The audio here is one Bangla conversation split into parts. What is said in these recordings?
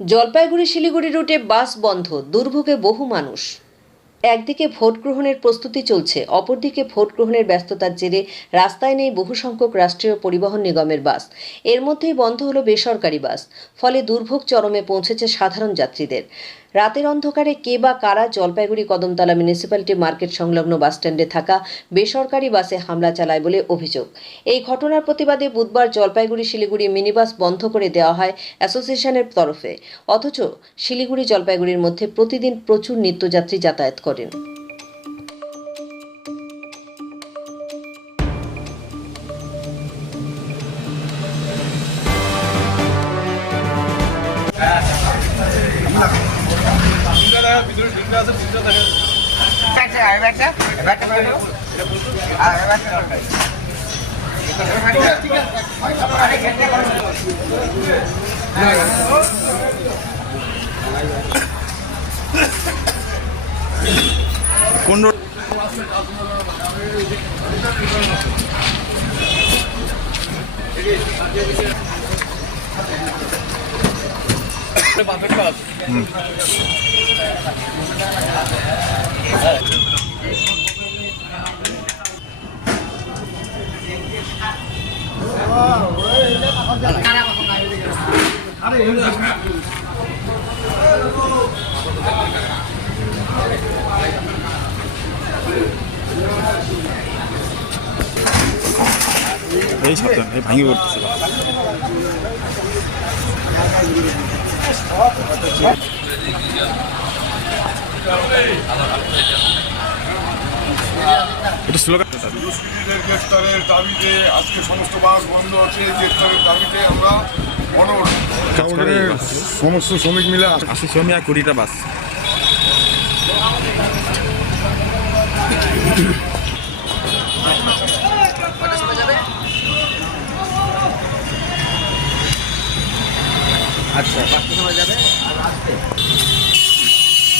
জলপাইগুড়ি শিলিগুড়ি রুটে বাস বন্ধ, দুর্ভোগে বহু মানুষ। একদিকে ভোট গ্রহণের প্রস্তুতি চলছে, অপরদিকে ভোট গ্রহণের ব্যস্ততার জেরে রাস্তায় নেই বহু সংখ্যক রাষ্ট্রীয় পরিবহন নিগমের বাস। এর মধ্যেই বন্ধ হলো বেসরকারি বাস, ফলে দুর্ভোগ চরমে পৌঁছেছে সাধারণ যাত্রীদের। রাতের অন্ধকারে কে বা কারা জলপাইগুড়ি কদমতলা মিউনিসিপ্যালিটি মার্কেট সংলগ্ন বাসস্ট্যান্ডে থাকা বেসরকারি বাসে হামলা চালায় বলে অভিযোগ। এই ঘটনার প্রতিবাদে বুধবার জলপাইগুড়ি শিলিগুড়ি মিনিবাস বন্ধ করে দেওয়া হয় অ্যাসোসিয়েশনের তরফে। অথচ শিলিগুড়ি জলপাইগুড়ির মধ্যে প্রতিদিন প্রচুর নিত্যযাত্রী যাতায়াত করেন। ব্যাগটা আর ব্যাগটা ব্যাগটা করে দাও আর ব্যাগটা করে দাও আরে গেটটা করে দাও কোন রোড এই সাবধান একটু স্লোগান? দুষ্কৃতীদের গ্রেফতারের দাবিতে আজকে সমস্ত বাস বন্ধ আছে। গ্রেফতারের দাবিতে আমরা সমস্ত শ্রমিক মিলে আশি শ্রমিক আর কুড়িটা বাস। আচ্ছা পাঁচটা সময় যাবে?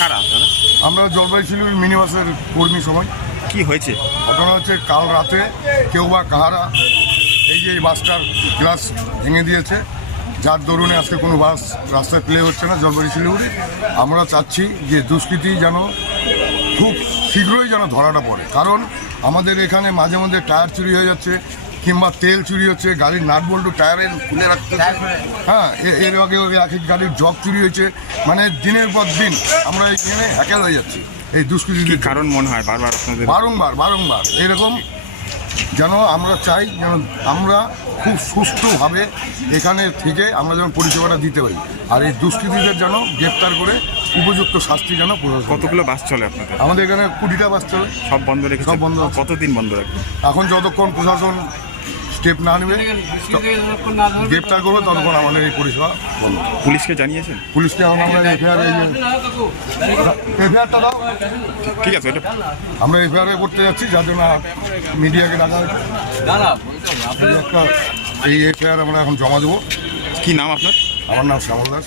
কারা? আপনারা আমরা জলপাই শিলিগুড়ি মিনি বাসের কর্মী সময় কি হয়েছে? ঘটনা হচ্ছে কাল রাতে কেউ বা কাহারা এই যে এই বাসটার গ্লাস ভেঙে দিয়েছে যার দরুনে আজকে কোনো বাস রাস্তায় প্লে হচ্ছে না জলপাই শিলিগুড়ি আমরা চাচ্ছি যে দুষ্কৃতি যেন খুব শীঘ্রই যেন ধরাটা পড়ে। কারণ আমাদের এখানে মাঝে মধ্যে টায়ার চুরি হয়ে যাচ্ছে কিংবা তেল চুরি হচ্ছে গাড়ির নাট বল্টু টায়ারের খুলে রাখতে হ্যাঁ এর আগে এক গাড়ির জগ চুরি হয়েছে। মানে দিনের পর দিন আমরা এখানে হ্যাকেল হয়ে যাচ্ছি এই কি দুষ্কৃতিদের কারণ মনে হয় বারবার বারংবার বারংবার এরকম যেন আমরা চাই যেন আমরা খুব সুষ্ঠুভাবে এখানে থেকে আমরা যেন পরিষেবাটা দিতে পারি। আর এই দুষ্কৃতীদের যেন গ্রেপ্তার করে উপযুক্ত শাস্তি যেন প্রশাসন কতগুলো বাস চলে আপনাদের? আমাদের এখানে কুড়িটা বাস চলে। সব বন্ধ রেখে সব বন্ধ। কতদিন বন্ধ রাখবে এখন যতক্ষণ প্রশাসন স্টেপ না নেবে গ্রেপ্তার করবে ততক্ষণ আমাদের এই পরিষেবা বন্ধ। পুলিশকে জানিয়েছেন? পুলিশকে এখন আমরা এফআইআর এফআইআরটা দাও। ঠিক আছে আমরা এফআইআর করতে যাচ্ছি যার জন্য মিডিয়াকে ডাকা হয়েছে। একটা এই এফআইআর আমরা এখন জমা দেবো। কি নাম আপনার? আমার নাম শ্যামল দাস।